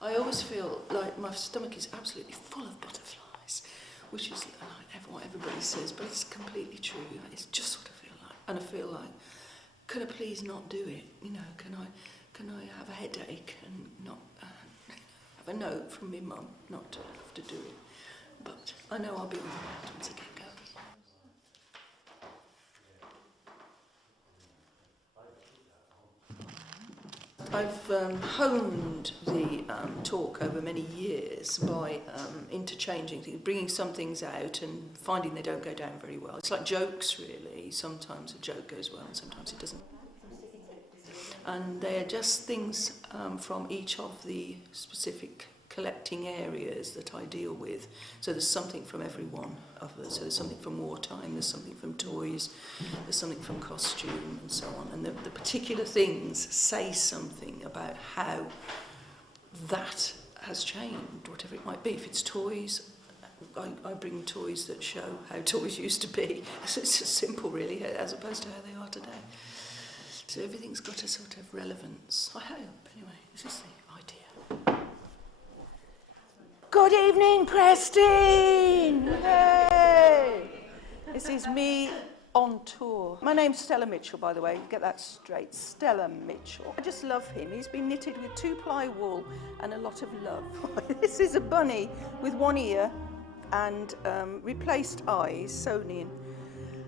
I always feel like my stomach is absolutely full of butterflies, which is like what everybody says, but it's completely true. It's just what I feel like. And I feel like, could I please not do it? You know, can I have a headache and not have a note from my mum not to have to do it? But I know I'll be all right once I get going. I've honed the talk over many years by interchanging things, bringing some things out and finding they don't go down very well. It's like jokes, really. Sometimes a joke goes well and sometimes it doesn't. And they are just things from each of the specific collecting areas that I deal with. So there's something from every one of us. So there's something from wartime, there's something from toys, there's something from costume and so on. And the particular things say something about how that has changed, whatever it might be. If it's toys, I bring toys that show how toys used to be. So it's just simple, really, as opposed to how they are today. So everything's got a sort of relevance. I hope, anyway. This is the idea. Good evening, Presteign! Hey! This is me on tour. My name's Stella Mitchell, by the way. Get that straight. Stella Mitchell. I just love him. He's been knitted with 2-ply wool and a lot of love. This is a bunny with one ear and replaced eyes, sewn in.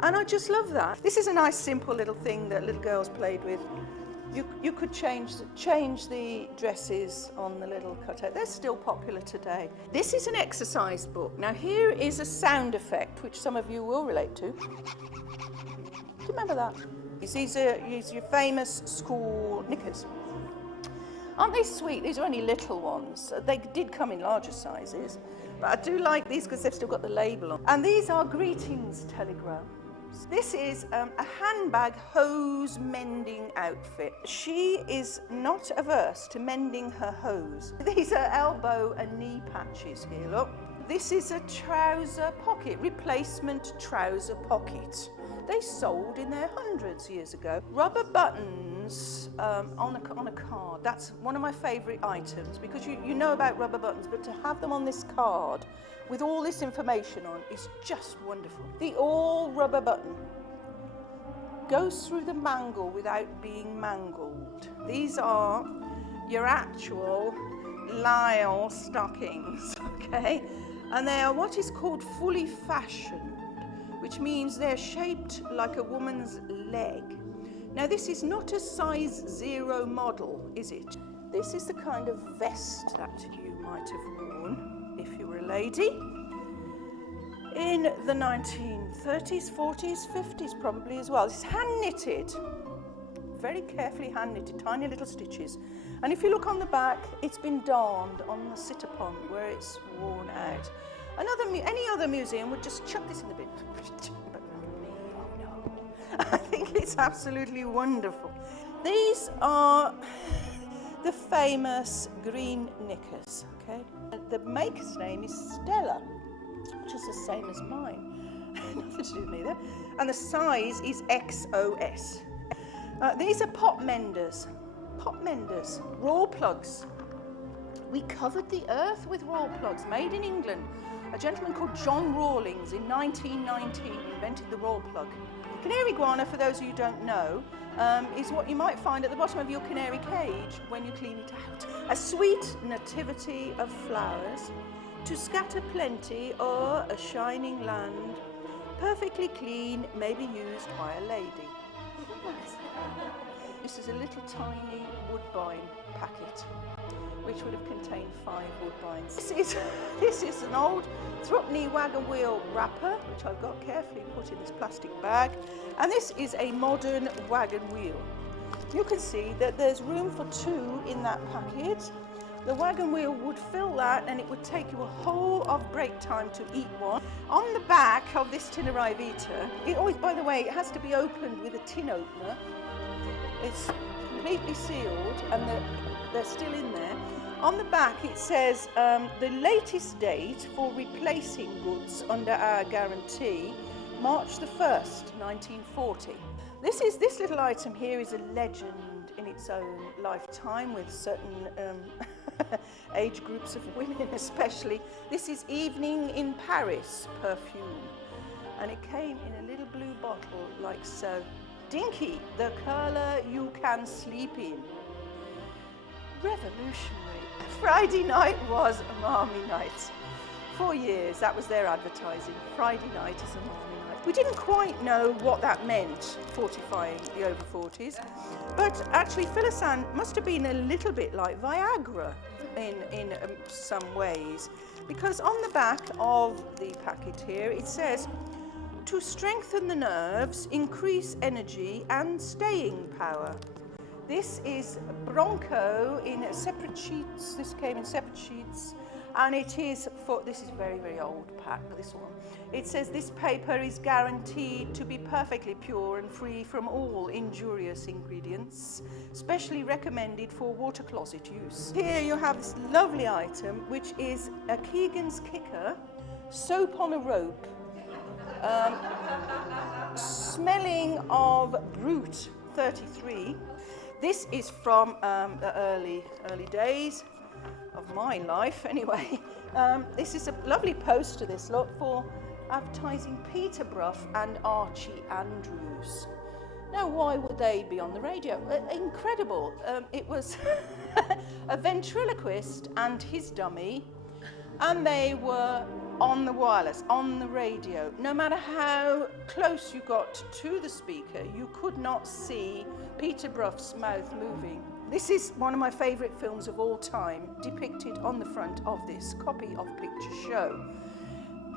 And I just love that. This is a nice, simple little thing that little girls played with. You could change the dresses on the little cutout. They're still popular today. This is an exercise book. Now here is a sound effect, which some of you will relate to. Do you remember that? These are your famous school knickers. Aren't they sweet? These are only little ones. They did come in larger sizes, but I do like these because they've still got the label on. And these are greetings telegrams. This is a handbag hose mending outfit. She is not averse to mending her hose. These are elbow and knee patches here, look. This is a trouser pocket, replacement trouser pocket. They sold in their hundreds years ago. Rubber buttons on a card. That's one of my favourite items because you know about rubber buttons, but to have them on this card with all this information on is just wonderful. The all rubber button goes through the mangle without being mangled. These are your actual lisle stockings, okay? And they are what is called fully fashioned, which means they're shaped like a woman's leg. Now this is not a size 0 model, is it? This is the kind of vest that you might have worn if you were a lady in the 1930s, 40s, 50s probably as well. It's hand knitted, very carefully hand knitted, tiny little stitches. And if you look on the back, it's been darned on the sit-upon where it's worn out. Any other museum would just chuck this in the bin. But not me, oh no. I think it's absolutely wonderful. These are the famous green knickers, okay? The maker's name is Stella, which is the same as mine. Nothing to do with me there. And the size is XOS. These are pot menders, raw plugs. We covered the earth with raw plugs made in England. A gentleman called John Rawlings in 1919 invented the raw plug. Canary guana, for those of you who don't know, is what you might find at the bottom of your canary cage when you clean it out. A sweet nativity of flowers, to scatter plenty o'er a shining land, perfectly clean, may be used by a lady. This is a little tiny woodbine packet, which would have contained 5 woodbines. This is an old threepenny wagon wheel wrapper, which I've got carefully put in this plastic bag. And this is a modern wagon wheel. You can see that there's room for 2 in that packet. The wagon wheel would fill that and it would take you a whole of break time to eat one. On the back of this Tinnerai Vita, it always, by the way, it has to be opened with a tin opener. It's completely sealed and they're still in there. On the back it says the latest date for replacing goods under our guarantee, March the 1st, 1940. This little item here is a legend in its own lifetime with certain age groups of women especially. This is Evening in Paris perfume, and it came in a little blue bottle like so. Dinky, the colour you can sleep in. Revolutionary. Friday night was a Marmy night. For years, that was their advertising. Friday night is a Marmy night. We didn't quite know what that meant, fortifying the over 40s, but actually Philisan must have been a little bit like Viagra in some ways, because on the back of the packet here it says, to strengthen the nerves, increase energy and staying power. This is Bronco in separate sheets. This came in separate sheets, and it is for, this is very, very old pack, this one. It says this paper is guaranteed to be perfectly pure and free from all injurious ingredients, specially recommended for water closet use. Here you have this lovely item, which is a Keegan's Kicker soap on a rope, smelling of Brute 33. This is from the early days of my life, anyway. This is a lovely poster, this lot, for advertising Peterborough and Archie Andrews. Now, why would they be on the radio? Incredible. It was a ventriloquist and his dummy, and they were on the wireless, on the radio. No matter how close you got to the speaker, you could not see Peterborough's mouth moving. This is one of my favourite films of all time, depicted on the front of this copy of Picture Show.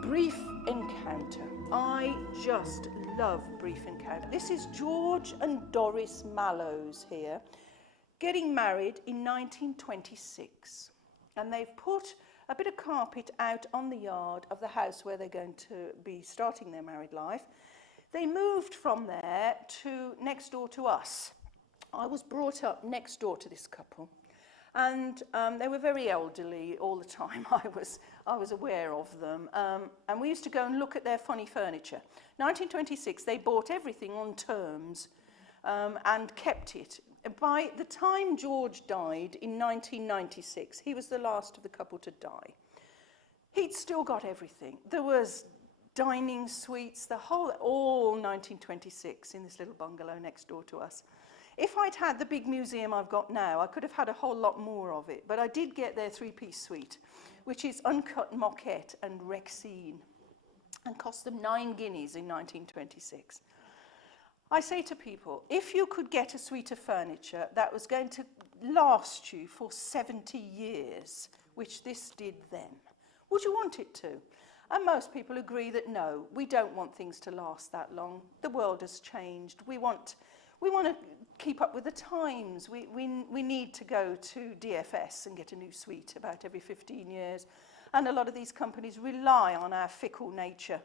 Brief Encounter. I just love Brief Encounter. This is George and Doris Mallows here, getting married in 1926. And they've put a bit of carpet out on the yard of the house where they're going to be starting their married life. They moved from there to next door to us. I was brought up next door to this couple, and they were very elderly all the time. I was aware of them, and we used to go and look at their funny furniture. 1926, they bought everything on terms and kept it. By the time George died in 1996, he was the last of the couple to die. He'd still got everything. There was dining suites, all 1926 in this little bungalow next door to us. If I'd had the big museum I've got now, I could have had a whole lot more of it, but I did get their three-piece suite, which is uncut moquette and Rexine, and cost them 9 guineas in 1926. I say to people, if you could get a suite of furniture that was going to last you for 70 years, which this did then, would you want it to? And most people agree that no, we don't want things to last that long. The world has changed. We want to keep up with the times. We need to go to DFS and get a new suite about every 15 years. And a lot of these companies rely on our fickle nature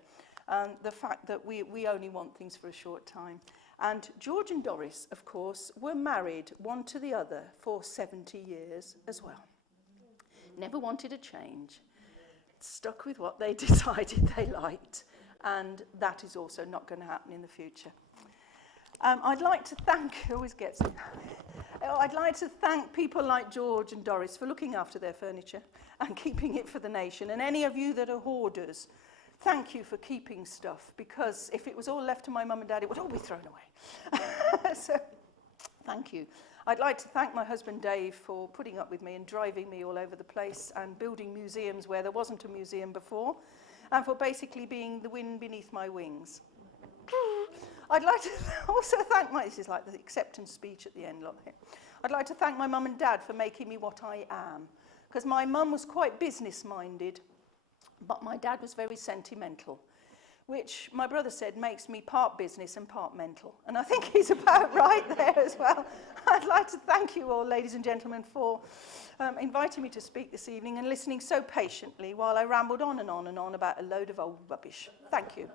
and the fact that we only want things for a short time. And George and Doris, of course, were married one to the other for 70 years as well. Never wanted a change. Stuck with what they decided they liked. And that is also not going to happen in the future. I'd like to thank, I'd like to thank people like George and Doris for looking after their furniture and keeping it for the nation. And any of you that are hoarders, thank you for keeping stuff, because if it was all left to my mum and dad, it would all be thrown away. So, thank you. I'd like to thank my husband Dave for putting up with me and driving me all over the place and building museums where there wasn't a museum before, and for basically being the wind beneath my wings. I'd like to also thank this is like the acceptance speech at the end. Look here. I'd like to thank my mum and dad for making me what I am, because my mum was quite business-minded, but my dad was very sentimental, which my brother said makes me part business and part mental. And I think he's about right there as well. I'd like to thank you all, ladies and gentlemen, for inviting me to speak this evening and listening so patiently while I rambled on and on and on about a load of old rubbish. Thank you.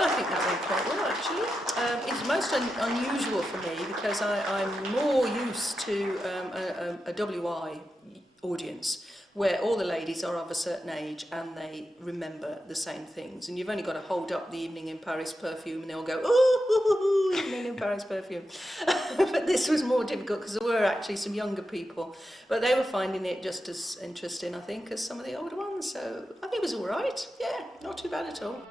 I think that went quite well, actually. It's most unusual for me because I'm more used to a WI audience where all the ladies are of a certain age and they remember the same things. And you've only got to hold up the Evening in Paris perfume and they'll go, ooh, Evening in Paris perfume. But this was more difficult because there were actually some younger people. But they were finding it just as interesting, I think, as some of the older ones. So I think it was all right. Yeah, not too bad at all.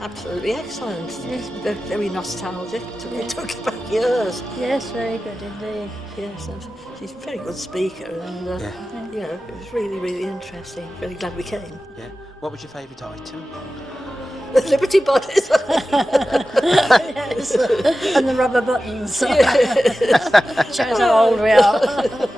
Absolutely excellent. It's very nostalgic. It took back years. Yes, very good indeed. Yes, and she's a very good speaker, and you know, it was really, really interesting. Very glad we came. Yeah. What was your favourite item? The Liberty bodies. Yes, and the rubber buttons. Shows how old we are.